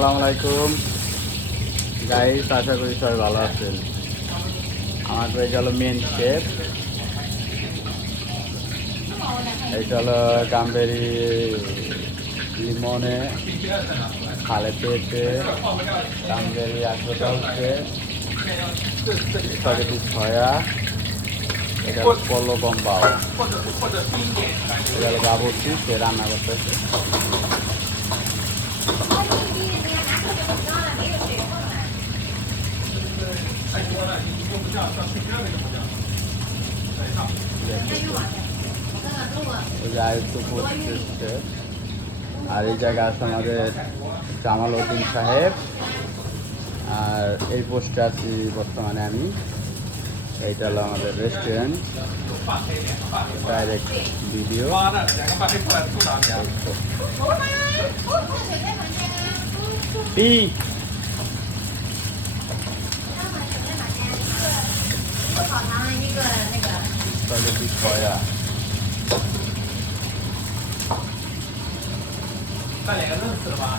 আসসালামাইকুম গাইস, আশা করি সবাই ভালো আছেন। আমার তো এটা হলো মেন শেপ, এটা হলো গাম্বেরি লিমনে খালে পেয়েছে গাম্বেরি আসতে স্পাগেটি ছয়া, এটা হলো পলো গম্বাও, এটা হলো বাবুর্চি, সে রান্না করতেছে। আর এই জায়গা আছে আমাদের জামাল উদ্দিন সাহেব, আর এই পোস্টে আছি বর্তমানে আমি। এইটা হলো আমাদের রেস্টুরেন্ট, ডাইরেক্ট ভিডিও। ছয়া 带两个认识的吧？